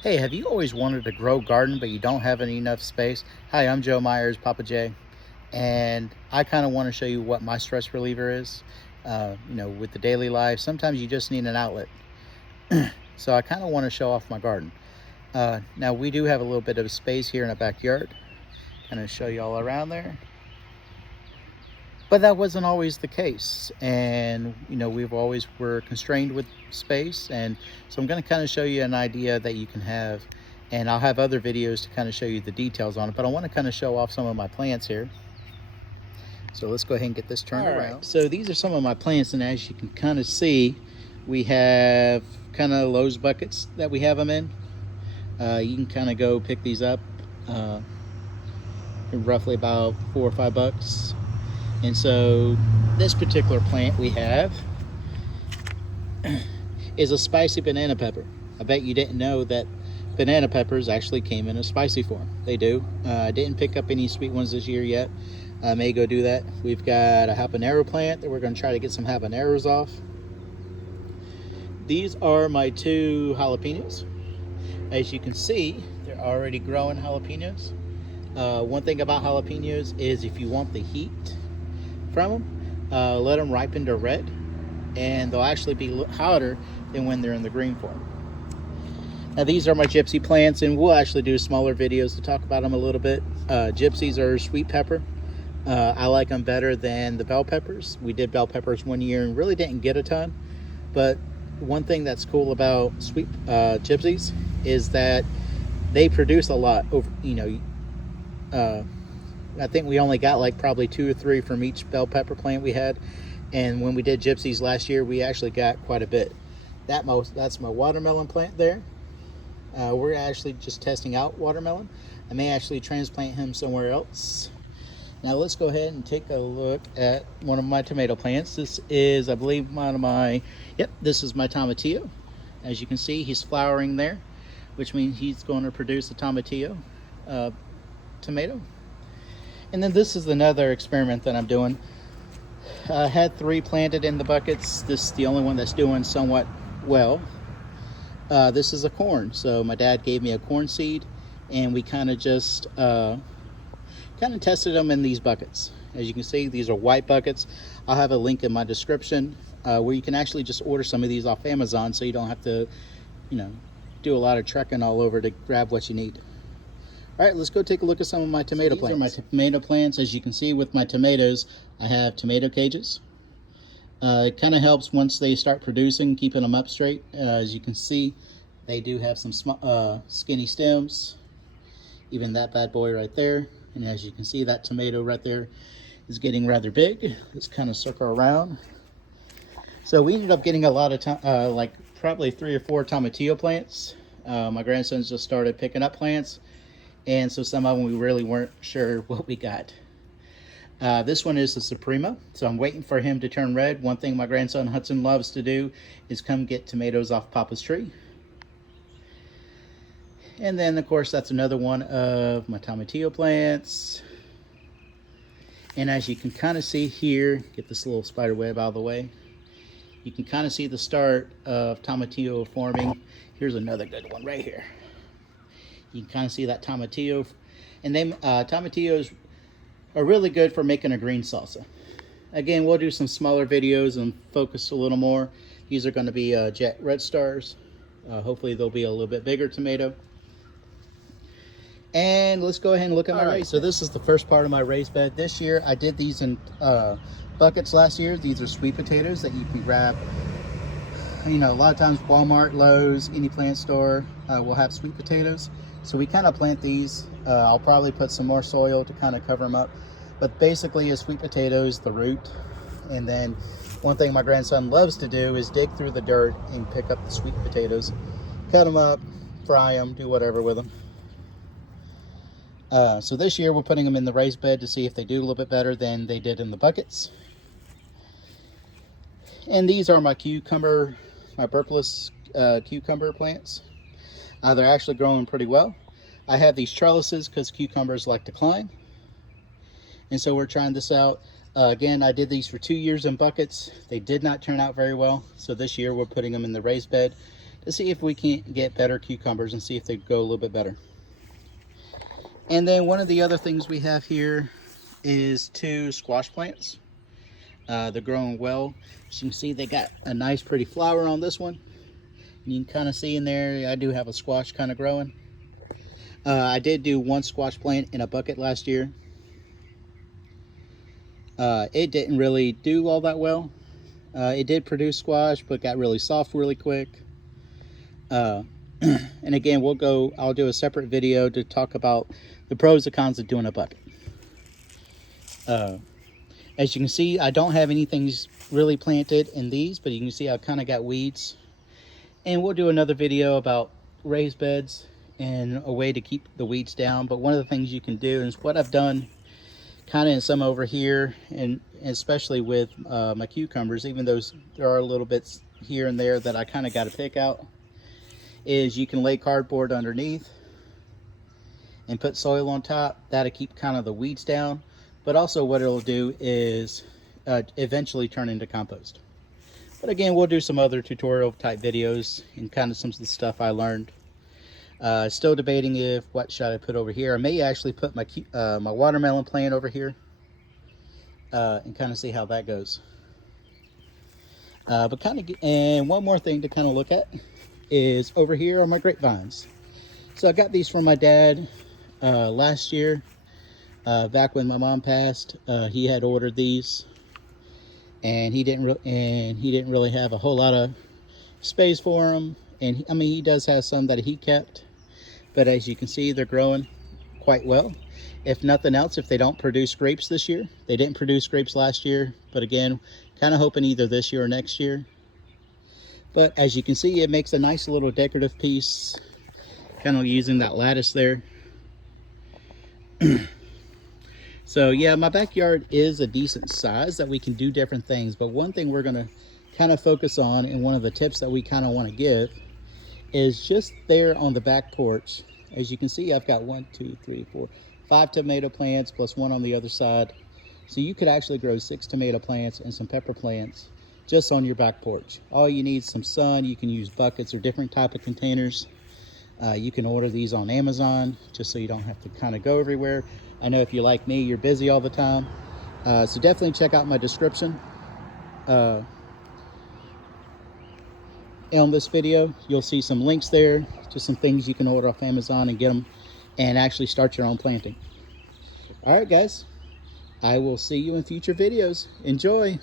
Hey, have you always wanted to grow garden but you don't have any enough space? Hi, I'm Joe Myers, Papa J, and I kind of want to show you what my stress reliever is. With the daily life, sometimes you just need an outlet. So I kind of want to show off my garden. Now we do have a little bit of space here in the backyard. Kind of show you all around there. But that wasn't always the case, and we've always were constrained with space, and so I'm going to kind of show you an idea that you can have, and I'll have other videos to kind of show you the details on it, but I want to kind of show off some of my plants here. So let's go ahead and get this turned around. So these are some of my plants, and as you can kind of see, we have kind of Lowe's buckets that we have them in. You can kind of go pick these up, roughly about $4 or $5. And so this particular plant we have is a spicy banana pepper. I bet you didn't know that banana peppers actually came in a spicy form. They do. I didn't pick up any sweet ones this year yet. I may go do that. We've got a habanero plant that we're going to try to get some habaneros off. These are my 2 jalapenos. As you can see, they're already growing jalapenos. One thing about jalapenos is if you want the heat from them, let them ripen to red, and they'll actually be hotter than when they're in the green form. Now these are my gypsy plants, and we'll actually do smaller videos to talk about them a little bit. Gypsies are sweet pepper. I like them better than the bell peppers. We did bell peppers one year and really didn't get a ton, but one thing that's cool about sweet gypsies is that they produce a lot over, I think we only got like probably 2 or 3 from each bell pepper plant we had, and when we did gypsies last year, we actually got quite a bit. That's my watermelon plant there. We're actually just testing out watermelon. I may actually transplant him somewhere else. Now let's go ahead and take a look at one of my tomato plants. This is, I believe, this is my tomatillo. As you can see, he's flowering there, which means he's going to produce a tomatillo tomato. And then this is another experiment that I'm doing. I had 3 planted in the buckets. This is the only one that's doing somewhat well. This is a corn. So my dad gave me a corn seed, and we kind of just tested them in these buckets. As you can see, these are white buckets. I'll have a link in my description where you can actually just order some of these off Amazon, so you don't have to, do a lot of trekking all over to grab what you need. All right, let's go take a look at some of my tomato plants. These are my tomato plants. As you can see with my tomatoes, I have tomato cages. It kind of helps once they start producing, keeping them up straight. As you can see, they do have some skinny stems. Even that bad boy right there. And as you can see, that tomato right there is getting rather big. Let's kind of circle around. So we ended up getting a lot of, like probably 3 or 4 tomatillo plants. My grandsons just started picking up plants, and so some of them we really weren't sure what we got. This one is the Suprema, so I'm waiting for him to turn red. One thing my grandson Hudson loves to do is come get tomatoes off Papa's tree. And then, of course, that's another one of my tomatillo plants. And as you can kind of see here, get this little spider web out of the way. You can kind of see the start of tomatillo forming. Here's another good one right here. You can kind of see that tomatillo. And then tomatillos are really good for making a green salsa. Again, we'll do some smaller videos and focus a little more. These are going to be Jet Red Stars. Hopefully they'll be a little bit bigger tomato. And let's go ahead and look at my raised bed. So this is the first part of my raised bed. This year I did these in buckets last year. These are sweet potatoes that you can grab. A lot of times Walmart, Lowe's, any plant store will have sweet potatoes. So we kind of plant these. I'll probably put some more soil to kind of cover them up. But basically a sweet potato is the root. And then one thing my grandson loves to do is dig through the dirt and pick up the sweet potatoes, cut them up, fry them, do whatever with them. So this year we're putting them in the raised bed to see if they do a little bit better than they did in the buckets. And these are my cucumber, my purpless cucumber plants. They're actually growing pretty well. I have these trellises because cucumbers like to climb. And so we're trying this out. Again, I did these for 2 years in buckets. They did not turn out very well. So this year we're putting them in the raised bed to see if we can't get better cucumbers and see if they go a little bit better. And then one of the other things we have here is 2 squash plants. They're growing well. As you can see, they got a nice pretty flower on this one. You can kind of see in there, I do have a squash kind of growing. I did do 1 squash plant in a bucket last year. It didn't really do all that well. It did produce squash, but got really soft really quick. And again, I'll do a separate video to talk about the pros and cons of doing a bucket. As you can see, I don't have anything really planted in these, but you can see I've kind of got weeds. And we'll do another video about raised beds and a way to keep the weeds down. But one of the things you can do is what I've done kind of in some over here, and especially with my cucumbers, even though there are little bits here and there that I kind of got to pick out, is you can lay cardboard underneath and put soil on top. That'll keep kind of the weeds down, but also what it'll do is eventually turn into compost. But again, we'll do some other tutorial type videos and kind of some of the stuff I learned. Still debating what should I put over here. I may actually put my my watermelon plant over here and kind of see how that goes. And one more thing to kind of look at is over here are my grapevines. So I got these from my dad last year, back when my mom passed. He had ordered these, and he didn't really have a whole lot of space for them. And I mean, he does have some that he kept, but as you can see, they're growing quite well. If nothing else, if they don't produce grapes this year, they didn't produce grapes last year, but again, kind of hoping either this year or next year. But as you can see, it makes a nice little decorative piece, kind of using that lattice there. So yeah, my backyard is a decent size that we can do different things, but one thing we're going to kind of focus on, and one of the tips that we kind of want to give, is just there on the back porch. As you can see, I've got 1, 2, 3, 4, 5 tomato plants plus 1 on the other side. So you could actually grow 6 tomato plants and some pepper plants just on your back porch. All you need is some sun. You can use buckets or different type of containers. You can order these on Amazon just so you don't have to kind of go everywhere. I know if you're like me, you're busy all the time. So definitely check out my description. On this video, you'll see some links there to some things you can order off Amazon and get them and actually start your own planting. All right, guys, I will see you in future videos. Enjoy.